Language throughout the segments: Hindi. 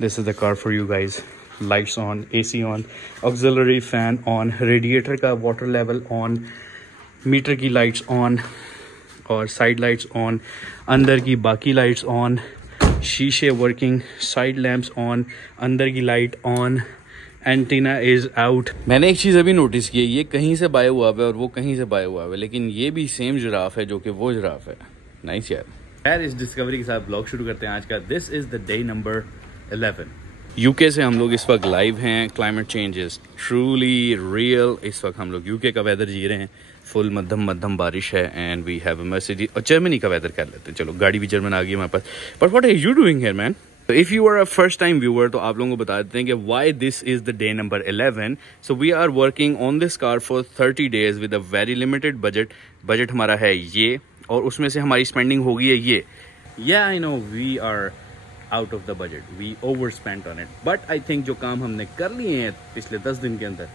This is the car for you guys. Lights on, AC on, auxiliary fan on, radiator का water level on, मीटर की लाइट्स ऑन और साइड लाइट्स ऑन, अंदर की बाकी लाइट्स ऑन, शीशे वर्किंग, साइड लैम्प्स ऑन, अंदर की light on, antenna is out. मैंने एक चीज़ अभी नोटिस की है, ये कहीं से बाय हुआ है और वो कहीं से बाय हुआ है, लेकिन ये भी सेम जिराफ है जो कि वो जिराफ है। नाइस यार। इस डिस्कवरी के साथ ब्लॉग शुरू करते हैं आज का। This is the day number 11। UK से हम लोग इस वक्त लाइव हैं। Climate change is truly real. इस वक्त हम लोग यूके का वेदर जी रहे हैं। फुल मध्यम बारिश है and we have a Mercedes. और जर्मनी का वेदर कर लेते हैं। चलो, गाड़ी भी जर्मन आ गई हमारे पास। But what are you doing here man? If you are a first time viewer तो आप लोगों को बता देते हैं कि why this is the day number 11। So we are working on this car for 30 days with a very limited budget हमारा है ये, और उसमें से हमारी स्पेंडिंग हो गई है ये। Yeah, I know we are out of the budget. We overspent on it. But I think जो काम हमने कर लिए हैं पिछले 10 दिन के अंदर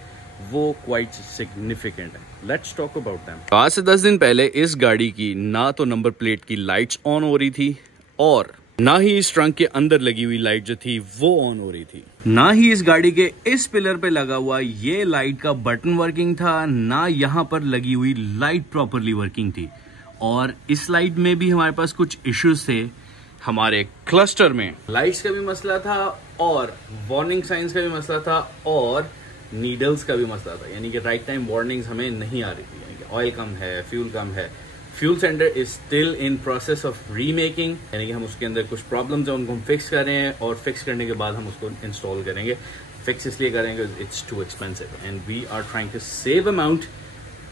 वो quite significant है. Let's talk about them. आज से 10 दिन पहले इस गाड़ी की ना तो नंबर प्लेट की लाइट्स ऑन हो रही थी और ना ही इस ट्रंक के अंदर लगी हुई लाइट जो थी वो ऑन हो रही थी। ना ही इस गाड़ी के इस पिलर पे लगा हुआ ये लाइट का बटन वर्किंग था, ना यहाँ पर लगी हुई लाइट प्रॉपरली वर्किंग थी। और इस लाइट में भी हमारे पास कुछ इश्यूज थे। हमारे क्लस्टर में लाइट्स का भी मसला था और वार्निंग साइंस का भी मसला था और नीडल्स का भी मसला था, यानी कि राइट टाइम वार्निंग्स हमें नहीं आ रही थी। यानी कि ऑयल कम है, फ्यूल कम है। Fuel centre is still in process of remaking, यानी कि हम उसके अंदर कुछ प्रॉब्लम्स हैं उनको हम फिक्स कर रहे हैं और फिक्स करने के बाद हम उसको इंस्टॉल करेंगे। फिक्स इसलिए करेंगे it's too expensive and we are trying to save amount,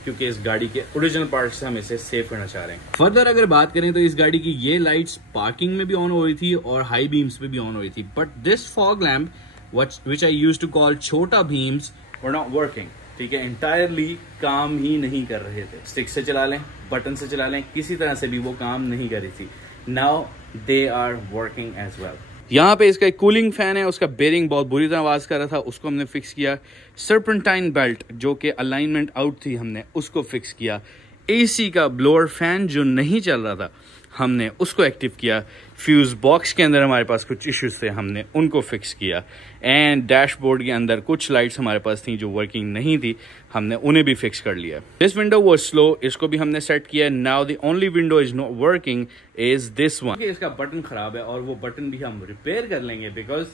क्योंकि इस गाड़ी के ओरिजिनल पार्ट्स से हम इसे सेव करना चाह रहे हैं। फर्दर अगर बात करें तो इस गाड़ी की ये लाइट्स पार्किंग में भी ऑन हो रही थी और हाई बीम्स पे भी ऑन हो रही थी। But this fog lamp which I used to call छोटा बीम्स वर नॉट वर्किंग। ठीक है, इंटायरली काम ही नहीं कर रहे थे। स्टिक से चला लें, बटन से चला लें, किसी तरह से भी वो काम नहीं कर रही थी। Now they are working as well. यहाँ पे इसका एक कूलिंग फैन है, उसका बेरिंग बहुत बुरी तरह आवाज कर रहा था, उसको हमने फिक्स किया। सर्पेंटाइन बेल्ट जो कि अलाइनमेंट आउट थी, हमने उसको फिक्स किया। एसी का ब्लोअर फैन जो नहीं चल रहा था हमने उसको एक्टिव किया। फ्यूज बॉक्स के अंदर हमारे पास कुछ इश्यूज थे, हमने उनको फिक्स किया। एंड डैशबोर्ड के अंदर कुछ लाइट्स हमारे पास थी जो वर्किंग नहीं थी, हमने उन्हें भी फिक्स कर लिया। दिस विंडो वाज स्लो, इसको भी हमने सेट किया। Now the only window is not working is this one. इसका बटन खराब है और वो बटन भी हम रिपेयर कर लेंगे बिकॉज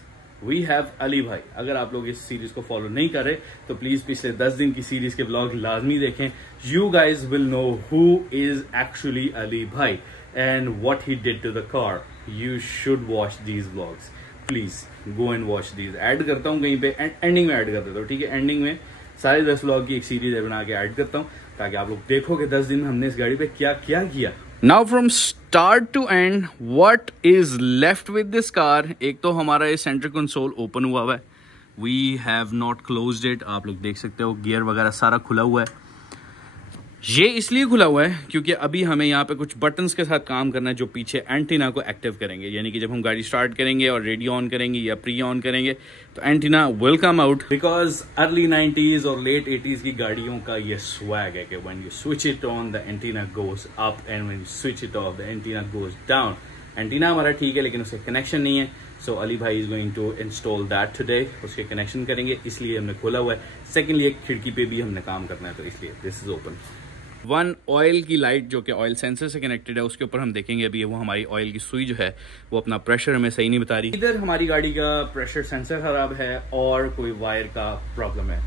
वी हैव अली भाई। अगर आप लोग इस सीरीज को फॉलो नहीं कर रहे तो प्लीज पिछले 10 दिन की सीरीज के ब्लॉग लाजमी देखें। You guys will know who is actually Ali भाई and what he did to the car. You should watch these vlogs. Please go and watch these. Add करता हूँ कहीं पे, एंडिंग में ऐड कर देता हूँ। ठीक है, एंडिंग में सारे 10 व्लॉग की एक सीरीज बना के ऐड करता हूँ ताकि आप लोग देखो कि 10 दिन में हमने इस गाड़ी पे क्या क्या किया। Now from start to end, what is left with this car? एक तो हमारा ये सेंटर कंसोल ओपन हुआ है, we have not closed it. आप लोग देख सकते हो गियर वगैरह सारा खुला हुआ है। ये इसलिए खुला हुआ है क्योंकि अभी हमें यहाँ पे कुछ बटन्स के साथ काम करना है जो पीछे एंटीना को एक्टिव करेंगे, यानी कि जब हम गाड़ी स्टार्ट करेंगे और रेडियो ऑन करेंगे या प्री ऑन करेंगे तो antenna will come out. Because early 90s और लेट 80s की गाड़ियों का ये स्वैग है कि when you switch it on the antenna goes up and when you switch it of the antenna goes down. Antenna हमारा ठीक है लेकिन उसका कनेक्शन नहीं है, so Ali bhai is going to install that today. उसके कनेक्शन करेंगे, इसलिए हमने खोला हुआ है। सेकेंडली एक खिड़की पे भी हमने काम करना है तो इसलिए this is open. One oil की लाइट जो कि ऑयल सेंसर से कनेक्टेड है, उसके ऊपर हम देखेंगे अभी वो हमारी ऑयल की सुई जो है वो अपना प्रेशर हमें सही नहीं बता रही। इधर हमारी गाड़ी का प्रेशर सेंसर खराब है और कोई वायर का प्रॉब्लम है,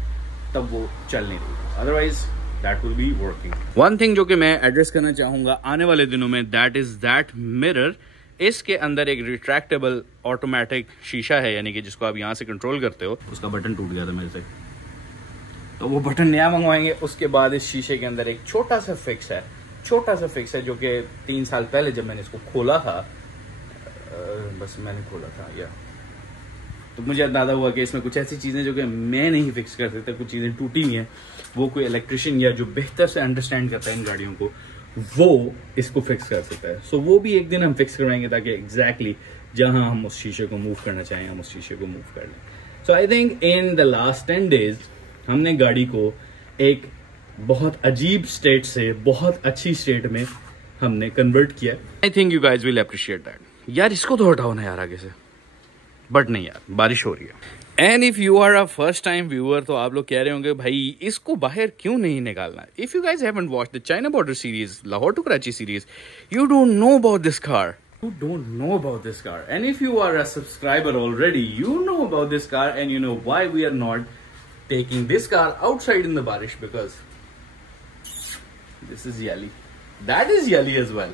तब वो चल नहीं रही। Otherwise that will be working. One thing जो कि मैं एड्रेस करना चाहूंगा आने वाले दिनों में, दैट इज दैट मिरर। इसके अंदर एक रिट्रैक्टेबल ऑटोमेटिक शीशा है, यानी कि जिसको आप यहाँ से कंट्रोल करते हो। उसका बटन टूट गया था मेरे से, तो वो बटन नया मंगवाएंगे। उसके बाद इस शीशे के अंदर एक छोटा सा फिक्स है जो कि 3 साल पहले जब मैंने इसको खोला था, बस मैंने खोला था या तो मुझे अंदाजा हुआ कि इसमें कुछ ऐसी चीजें जो कि मैं नहीं फिक्स कर सकता, कुछ चीजें टूटी हुई हैं, वो कोई इलेक्ट्रिशियन या जो बेहतर से अंडरस्टैंड करता है इन गाड़ियों को वो इसको फिक्स कर सकता है। सो वो भी एक दिन हम फिक्स करवाएंगे ताकि एग्जैक्टली जहां हम उस शीशे को मूव करना चाहें हम उस शीशे को मूव कर लें। So I think in the last 10 days हमने गाड़ी को एक बहुत अजीब स्टेट से बहुत अच्छी स्टेट में हमने कन्वर्ट किया। I think you guys will appreciate that. यार इसको तो हटाओ ना यार आगे से। बट नहीं यार, बारिश हो रही है। And if you are a first time viewer, तो आप लोग कह रहे होंगे भाई इसको बाहर क्यों नहीं निकालना। If you guys haven't watched the China border series, Lahore to Karachi series, you don't know about this car. You don't know about this car. And if you are a subscriber already, you know about this car and you know why we are not taking this car outside in the barish, because this is Yali. That is Yali as well.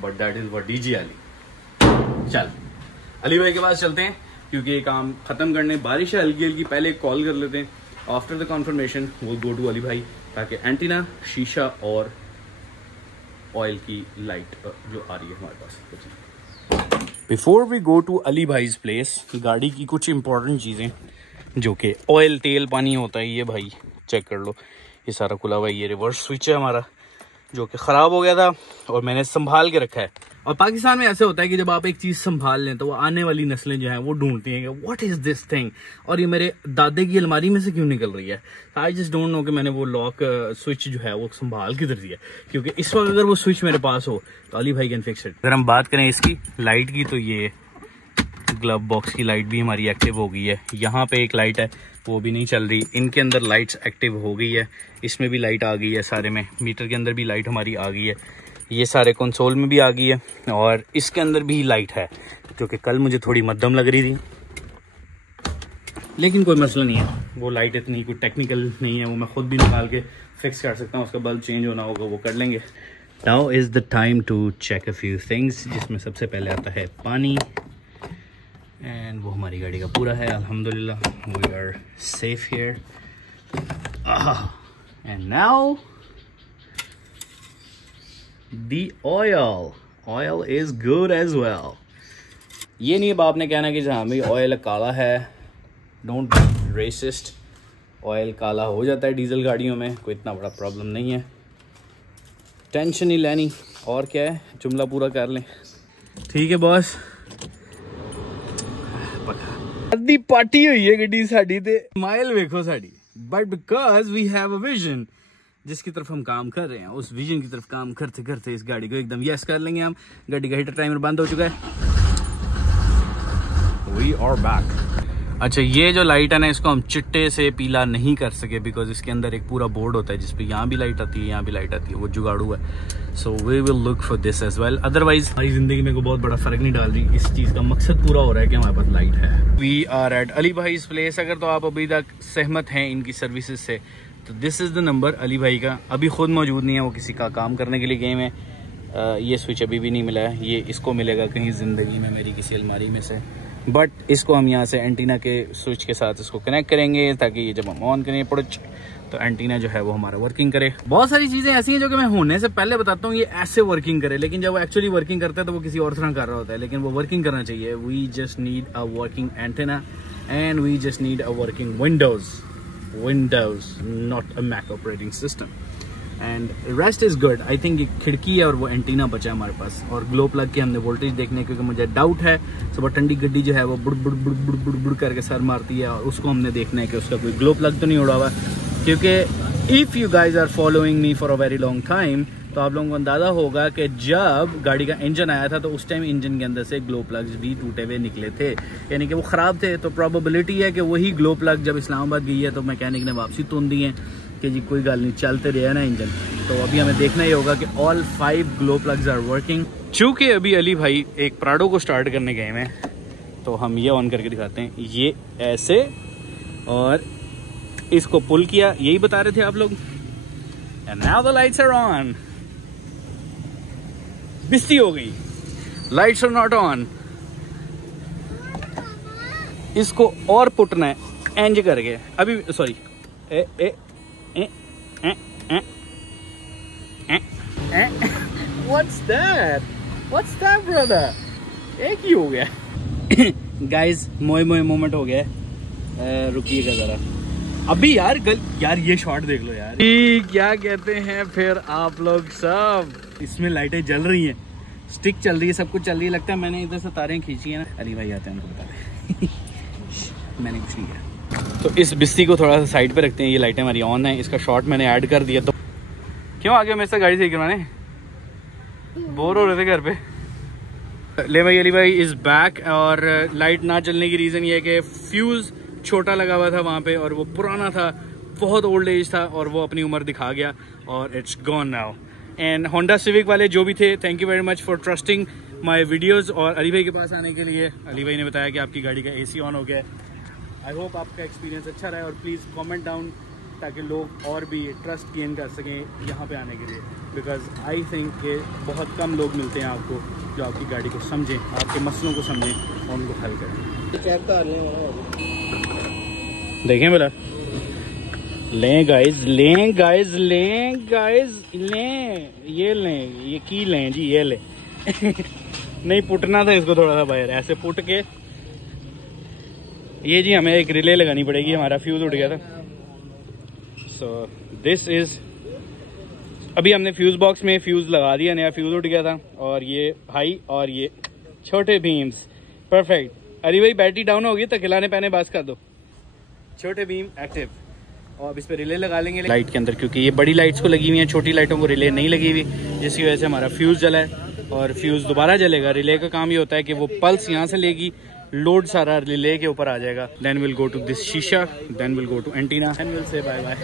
But that is what DJ Ali. चल अली भाई के पास चलते हैं क्योंकि ये काम खत्म करने, बारिश है हल्की हल्की, पहले कॉल कर लेते हैं। आफ्टर द कॉन्फर्मेशन वो गो टू अली भाई, ताकि एंटीना, शीशा और ऑयल की लाइट जो आ रही है हमारे पास। Before we go to Ali bhai's place, गाड़ी की कुछ इंपॉर्टेंट चीज़ें जो कि ऑयल, तेल, पानी होता है, ये भाई चेक कर लो, ये सारा खुला हुआ है। ये रिवर्स स्विच है हमारा जो कि ख़राब हो गया था और मैंने संभाल के रखा है। और पाकिस्तान में ऐसे होता है कि जब आप एक चीज़ संभाल लें तो वो आने वाली नस्लें जो हैं वो ढूंढती हैं कि व्हाट इज़ दिस थिंग, और ये मेरे दादे की अलमारी में से क्यों निकल रही है। आई जस्ट डोंट नो कि मैंने वो लॉक स्विच जो है वो संभाल किधर दिया, क्योंकि इस वक्त अगर वो स्विच मेरे पास हो तो अली भाई कैन फिक्स इट। अगर हम बात करें इसकी लाइट की, तो ये ग्लव बॉक्स की लाइट भी हमारी एक्टिव हो गई है। यहाँ पे एक लाइट है वो भी नहीं चल रही, इनके अंदर लाइट्स एक्टिव हो गई है, इसमें भी लाइट आ गई है, सारे में मीटर के अंदर भी लाइट हमारी आ गई है, ये सारे कंसोल में भी आ गई है, और इसके अंदर भी लाइट है जो कि कल मुझे थोड़ी मध्यम लग रही थी, लेकिन कोई मसला नहीं है। वो लाइट इतनी कोई टेक्निकल नहीं है, वो मैं खुद भी निकाल के फिक्स कर सकता हूँ, उसका बल्ब चेंज होना होगा वो कर लेंगे। Now is the time to check a few things, जिसमें सबसे पहले आता है पानी, एंड वो हमारी गाड़ी का पूरा है अल्हम्दुलिल्लाह, we are safe here. And now the oil is good as well. ये नहीं अब आपने कहना कि जहाँ भी ऑयल काला है, डोंट रेसिस्ट, ऑयल काला हो जाता है डीजल गाड़ियों में, कोई इतना बड़ा प्रॉब्लम नहीं है, टेंशन नहीं लेनी। और क्या है, जुमला पूरा कर लें। ठीक है बॉस, अद्धी पार्टी हुई है गड्डी साड़ी ते, स्माइल देखो साड़ी, but because we have a vision जिसकी तरफ हम काम कर रहे हैं, उस विजन की तरफ काम करते करते इस गाड़ी को एकदम यस कर लेंगे हम। गाड़ी का हीटर टाइमर बंद हो चुका है। We are back. अच्छा, ये जो लाइट है ना, इसको हम चिट्टे से पीला नहीं कर सके, बिकॉज इसके अंदर एक पूरा बोर्ड होता है जिसपे यहाँ भी लाइट आती है, यहाँ भी लाइट आती है, वो जुगाड़ू है। So we will look for this as well. Otherwise हमारी जिंदगी में कोई बहुत बड़ा फर्क नहीं डाल रही, इस चीज़ का मकसद पूरा हो रहा है कि हमारे पास लाइट है। We are at Ali bhai's place. अगर तो आप अभी तक सहमत हैं इनकी सर्विसेज से, तो this is the number Ali भाई का। अभी खुद मौजूद नहीं है, वो किसी का काम करने के लिए गए हैं। ये स्विच अभी भी नहीं मिला है, ये इसको मिलेगा कहीं ज़िंदगी में मेरी किसी अलमारी में से, बट इसको हम यहाँ से एंटीना के स्विच के साथ इसको कनेक्ट करेंगे, ताकि ये जब हम ऑन करें पुड़च तो एंटीना जो है वो हमारा वर्किंग करे। बहुत सारी चीज़ें ऐसी हैं जो कि मैं होने से पहले बताता हूँ ये ऐसे वर्किंग करे, लेकिन जब वो एक्चुअली वर्किंग करता है तो वो किसी और तरह कर रहा होता है, लेकिन वो वर्किंग करना चाहिए। We just need a working antenna and we just need a working windows, not a Mac operating system, and rest is good. I think ये खिड़की है और वो एंटीना बचा है हमारे पास, और ग्लो प्लग के हमने वोल्टेज देखने, क्योंकि मुझे डाउट है सुबह ठंडी गड्डी जो है वो बुड़ बुड़ बुड़ बुड़ बुड़ बुड़ करके सर मारती है, और उसको हमने देखना है कि उसका कोई ग्लो प्लग तो नहीं उड़ा हुआ। क्योंकि if you guys are following me for a very long time, तो आप लोगों को अंदाज़ा होगा कि जब गाड़ी का इंजन आया था तो उस टाइम इंजन के अंदर से ग्लो प्लग्स भी टूटे हुए निकले थे, यानी कि वो ख़राब थे। तो प्रोबेबिलिटी है कि वही ग्लो प्लग जब इस्लामाबाद गई है तो मैकेनिक ने वापसी तोड़ दी है कि जी कोई गल नहीं, चलते रहे ना इंजन। तो अभी हमें देखना ही होगा कि all 5 glow plugs are working. चूँकि अभी अली भाई एक प्राडो को स्टार्ट करने गए हैं, तो हम ये ऑन करके दिखाते हैं। ये ऐसे, और इसको पुल किया, यही बता रहे थे आप लोग। And now the lights are on. बिस्ती हो गई, लाइट्स आर नॉट ऑन। इसको और पुटना है एंज करके, अभी sorry A A A A A A what's that brother, एक ही हो गया गाइस, मोए मोमेंट हो गया। रुकिएगा जरा अभी यार, यार ये शॉट देख लो यार, क्या कहते हैं फिर आप लोग सब। इसमें लाइटें जल रही हैं, स्टिक चल रही है, सब कुछ चल रही है। लगता है मैंने इधर से तारें खींची है ना। अली भाई आते हैं, उनको बता दें मैंने कुछ नहीं किया। तो इस बिस्ती को थोड़ा सा साइड पे रखते हैं, ये लाइटें हमारी ऑन है, इसका शॉट मैंने ऐड कर दिया। तो क्यों आ गया मेरे से गाड़ी सही करवाने, बोर हो रहे थे घर पे। ले भाई, अली भाई इज़ बैक। और लाइट ना चलने की रीज़न ये है कि फ्यूज़ छोटा लगा हुआ था वहाँ पे और वो पुराना था, बहुत ओल्ड एज था और वो अपनी उम्र दिखा गया और it's gone now. And Honda civic वाले जो भी थे, thank you very much for trusting my videos और अली भाई के पास आने के लिए। अली भाई ने बताया कि आपकी गाड़ी का एसी ऑन हो गया है। आई होप आपका एक्सपीरियंस अच्छा रहा है और प्लीज़ कमेंट डाउन ताकि लोग और भी ट्रस्ट गेन कर सकें यहाँ पे आने के लिए, बिकॉज आई थिंक कि बहुत कम लोग मिलते हैं आपको जो आपकी गाड़ी को समझें, आपके मसलों को समझें और उनको हल करें। चेक कर देखें बोला, लें गाइज, लें गाइज, लें गाइज, लें, ये लें, ये की लें जी, ये लें नहीं पुटना था इसको थोड़ा सा बाहर, ऐसे पुट के ये जी हमें एक रिले लगानी पड़ेगी, हमारा फ्यूज उड़ गया था। सो दिस इज, अभी हमने फ्यूज बॉक्स में फ्यूज लगा दिया, नया फ्यूज उड़ गया था और ये हाई और ये छोटे बीम्स परफेक्ट। अरे भाई बैटरी डाउन होगी तो खिलाने पहने बास कर दो, छोटे बीम एक्टिव। और अब इस पे रिले लगा लेंगे लाइट के अंदर, क्योंकि ये बड़ी लाइट्स को लगी हुई है, छोटी लाइटों को रिले नहीं लगी हुई, जिसकी वजह से हमारा फ्यूज जला है और फ्यूज दोबारा जलेगा। रिले का काम ये होता है कि वो पल्स यहाँ से लेगी, लोड सारा रिले के ऊपर आ जाएगा, then will go to this शीशा, then will go to antenna and will say bye bye.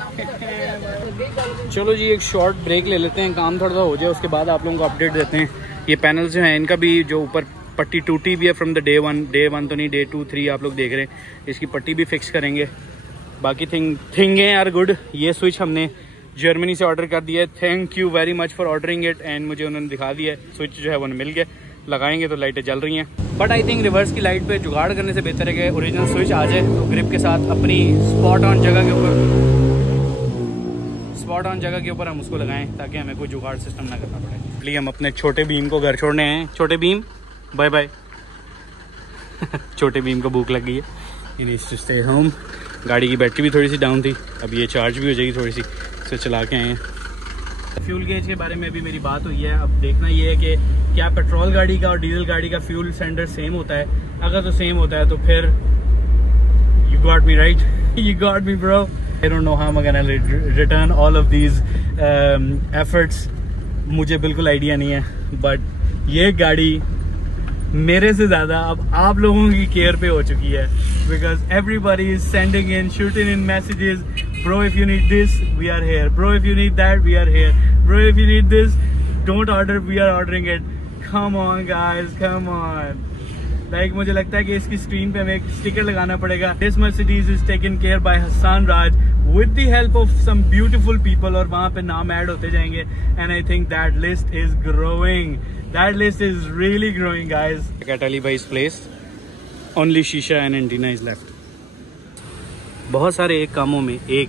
चलो जी एक शॉर्ट ब्रेक ले लेते हैं, काम थोड़ा सा हो जाए, उसके बाद आप लोगों को अपडेट देते हैं। ये पैनल जो है इनका भी जो ऊपर पट्टी टूटी भी है फ्रॉम द डे वन तो नहीं, डे 2 3 आप लोग देख रहे हैं, इसकी पट्टी भी फिक्स करेंगे। बाकी थिंग आर गुड। ये स्विच हमने जर्मनी से ऑर्डर कर दिया है, thank you very much for ordering it and मुझे उन्होंने दिखा दिया है, स्विच जो है वो मिल गया, लगाएंगे तो लाइटें जल रही हैं। बट आई थिंक रिवर्स की लाइट पे जुगाड़ करने से बेहतर है कि ओरिजिनल स्विच आ जाए तो ग्रिप के साथ अपनी स्पॉट ऑन जगह के ऊपर हम उसको लगाएं, ताकि हमें कोई जुगाड़ सिस्टम ना करना पड़े। इसलिए हम अपने छोटे बीम को घर छोड़ने आए हैं। छोटे बीम बाय बाय छोटे बीम को भूख लग गई है, he needs to stay home. गाड़ी की बैटरी भी थोड़ी सी डाउन थी, अब ये चार्ज भी हो जाएगी थोड़ी सी, इसे चला के आए हैं। फ्यूल गेज के बारे में भी मेरी बात हुई है। अब देखना ये है कि क्या पेट्रोल गाड़ी का और डीजल गाड़ी का फ्यूल स्टैंडर्ड सेम होता है। अगर तो सेम होता है तो फिर you got me right, you got me bro. I don't know how I am gonna return all of these efforts, मुझे बिल्कुल आइडिया नहीं है। बट ये गाड़ी मेरे से ज्यादा अब आप लोगों की केयर पे हो चुकी है, because everybody is sending end, shooting in messages, bro if you need this we are here, bro if you need that we are here, bro if you need this don't order, we are ordering it, come on guys, come on। like मुझे लगता है कि इसकी स्क्रीन पे हमें एक स्टिकर लगाना पड़ेगा, this Mercedes is taken care by Hassan Raj with the help of some beautiful people, और वहाँ पे नाम ऐड होते जाएंगे and I think that list is growing, that list is really growing guys। At Ali Bhai's place only shisha and antenna is left। बहुत सारे एक कामों में एक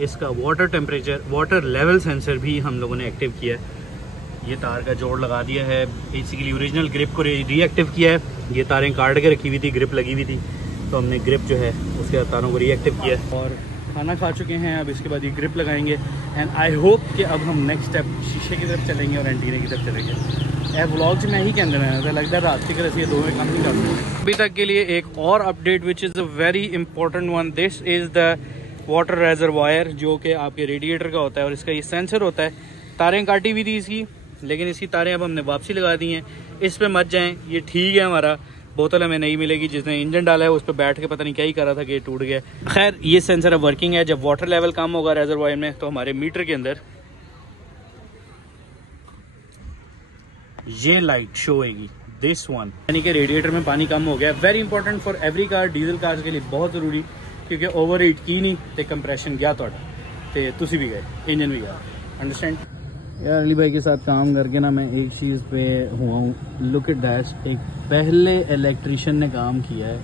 इसका water temperature, water level sensor भी हम लोगों ने एक्टिव किया है। ये तार का जोड़ लगा दिया है, बेसिकली ओरिजिनल ग्रिप को रीएक्टिव किया है। ये तारें काट के रखी हुई थी, ग्रिप लगी हुई थी, तो हमने ग्रिप जो है उसके तारों को रीएक्टिव किया है। और खाना खा चुके हैं, अब इसके बाद ये ग्रिप लगाएंगे एंड आई होप कि अब हम नेक्स्ट स्टेप शीशे की तरफ चलेंगे और एंटीने की तरफ चलेंगे। व्लॉग से मैं ही कहते हैं, लगता है रात की तरह से दो में काम नहीं करते। अभी तक के लिए एक और update which is a very important one, this is the water reservoir जो कि आपके रेडिएटर का होता है और इसका ये सेंसर होता है। तारें काटी हुई थी इसकी, लेकिन इसकी तारें अब हमने वापसी लगा दी हैं। इस पर मत जाएं, ये ठीक है हमारा, बोतल हमें नहीं मिलेगी। जिसने इंजन डाला है उस पर बैठ के पता नहीं क्या ही कर रहा था कि ये टूट गया। खैर ये सेंसर अब वर्किंग है। जब वाटर लेवल कम होगा रेजरवायर में तो हमारे मीटर के अंदर ये लाइट शो होगी, दिस वन, यानी कि रेडिएटर में पानी कम हो गया। Very important for every car, diesel car के लिए बहुत जरूरी, क्योंकि ओवर हीट की नहीं तो कंप्रेशन गया थोड़ा, तो तुसी भी गए, इंजन भी गया। अंडरस्टैंड यार। अली भाई के साथ काम करके ना मैं एक चीज़ पे हुआ हूँ, लुक एट दैट, एक पहले इलेक्ट्रिशियन ने काम किया है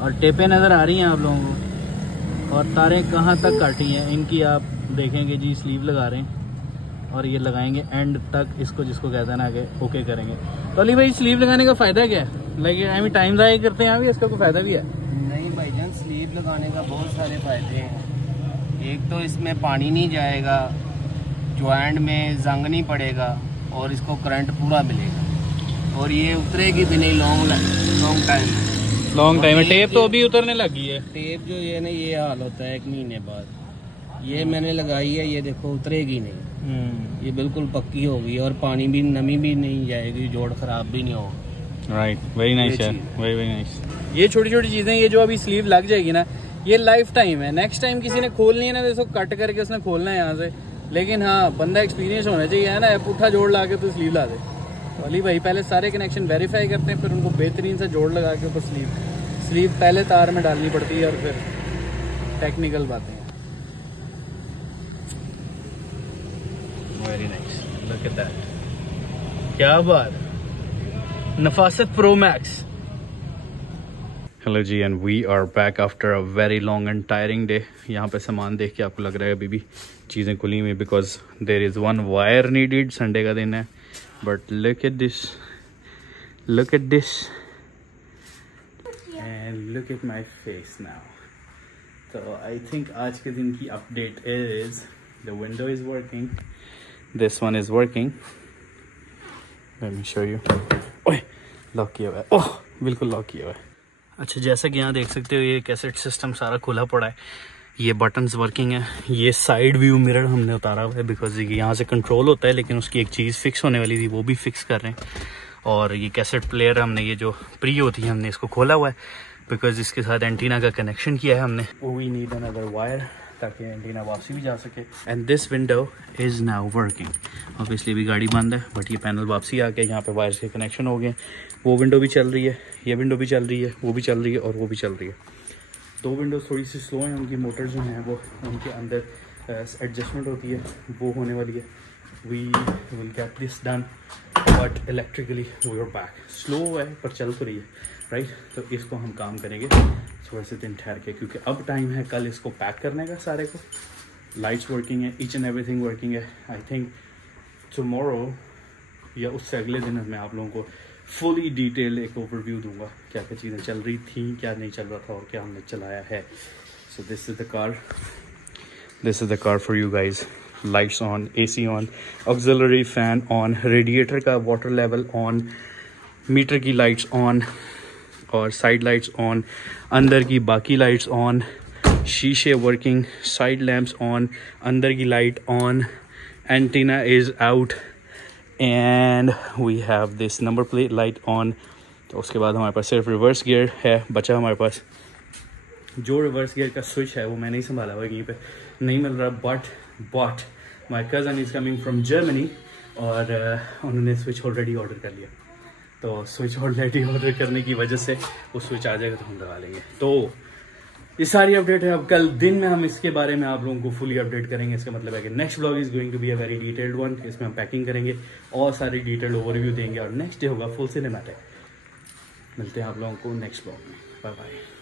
और टेपें नज़र आ रही हैं आप लोगों को, और तारें कहाँ तक काटी हैं इनकी आप देखेंगे जी। स्लीव लगा रहे हैं और ये लगाएंगे एंड तक इसको, जिसको कहते हैं ना आगे ओके करेंगे। तो अली भाई स्लीव लगाने का फ़ायदा क्या है? लाइक आई मीन टाइम ज़ाया करते हैं अभी, इसका कोई फ़ायदा भी है? नहीं भाईजान, स्लीव लगाने का बहुत सारे फ़ायदे हैं। एक तो इसमें पानी नहीं जाएगा, ज्वाइंट में जंग नहीं पड़ेगा और इसको करंट पूरा मिलेगा, और ये उतरेगी भी नहीं लॉन्ग टाइम में। टेप तो अभी उतरने लगी है। टेप जो ये ना ये हाल होता है 1 महीने बाद। ये मैंने लगाई है, ये देखो उतरेगी नहीं, ये बिल्कुल पक्की होगी और पानी भी, नमी भी नहीं जाएगी, जोड़ खराब भी नहीं होगा। राइट, वेरी नाइस यार, वेरी वेरी नाइस। ये छोटी छोटी चीजें, ये जो अभी स्लीव लग जाएगी ना, ये लाइफ टाइम है। नेक्स्ट टाइम किसी ने खोलनी है ना तो इसको कट करके उसने खोलना है यहाँ से। लेकिन हाँ, बंदा एक्सपीरियंस होना चाहिए, है ना। पुट्ठा जोड़ लगा के तो स्लीव ला दे। अली भाई पहले सारे कनेक्शन वेरीफाई करते हैं, फिर उनको बेहतरीन से जोड़ लगा के ऊपर स्लीव पहले तार में डालनी पड़ती है, और फिर टेक्निकल बातें हैं। Very nice, look at that, क्या बात, नफासत प्रो मैक्स। हेलो जी, and we are back after a very long and tiring day. यहाँ पे सामान देख के आपको लग रहा है अभी भी चीज़ें खुली हुई, because there is one wire needed. Sunday का दिन है, but look at this, look at this and look at my face now. तो आई थिंक आज के दिन की update is the window is working, this one is working, let me show you. ओए, लॉक किया हुआ है, ओह बिल्कुल लॉक किया हुआ है। अच्छा, जैसा कि यहाँ देख सकते हो ये कैसेट सिस्टम सारा खुला पड़ा है, ये बटन्स वर्किंग है। ये साइड व्यू मिरर हमने उतारा हुआ है, बिकॉज यहाँ से कंट्रोल होता है, लेकिन उसकी एक चीज़ फिक्स होने वाली थी, वो भी फिक्स कर रहे हैं। और ये कैसेट प्लेयर हमने, ये जो प्री होती है, हमने इसको खोला हुआ है, बिकॉज इसके साथ एंटीना का कनेक्शन किया है हमने। वी नीड अनदर वायर ताकि एंटीना वापसी भी जा सके। And this window is now working. Obviously भी गाड़ी बंद है, बट ये पैनल वापसी आ गया, यहाँ पे वायर्स के कनेक्शन हो गए। वो विंडो भी चल रही है, ये विंडो भी चल रही है, वो भी चल रही है, और वो भी चल रही है। दो विंडोज थोड़ी सी स्लो हैं, उनकी मोटर जो हैं वो उनके अंदर एडजस्टमेंट होती है, वो होने वाली है। We will get this done, but electrically we are back. Slow है पर चल तो रही है, राइट। तो इसको हम काम करेंगे थोड़े से दिन ठहर के, क्योंकि अब टाइम है कल इसको पैक करने का सारे को। लाइट्स वर्किंग है, ईच एंड एवरीथिंग वर्किंग है। आई थिंक टुमारो या उससे अगले दिन मैं आप लोगों को फुली डिटेल एक ओवरव्यू दूंगा, क्या क्या चीज़ें चल रही थी, क्या नहीं चल रहा था, और क्या हमने चलाया है। So this is the car, this is the car for you guys. Lights on, AC on, auxiliary fan on, radiator का वाटर लेवल ऑन, मीटर की लाइट्स ऑन, और साइड लाइट्स ऑन, अंदर की बाकी लाइट्स ऑन, शीशे वर्किंग, साइड लैम्प्स ऑन, अंदर की light on, antenna is out, and we have this number plate light on. तो उसके बाद हमारे पास सिर्फ रिवर्स गियर है बचा हमारे पास। जो रिवर्स गियर का स्विच है वो मैं नहीं संभाला हुआ, कहीं पे नहीं मिल रहा, but my cousin is coming from Germany, और उन्होंने स्विच ऑलरेडी ऑर्डर कर लिया। तो स्विच ऑलरेडी ऑर्डर करने की वजह से वो स्विच आ जाएगा, तो हम लगा लेंगे। तो ये सारी अपडेट है। अब कल दिन में हम इसके बारे में आप लोगों को फुली अपडेट करेंगे। इसका मतलब है कि next blog is going to be a very detailed one. इसमें हम पैकिंग करेंगे और सारी डिटेल्ड ओवरव्यू देंगे, और नेक्स्ट डे होगा फुल सिनेमैटिक। मिलते हैं आप लोगों को नेक्स्ट ब्लॉग में। Bye bye.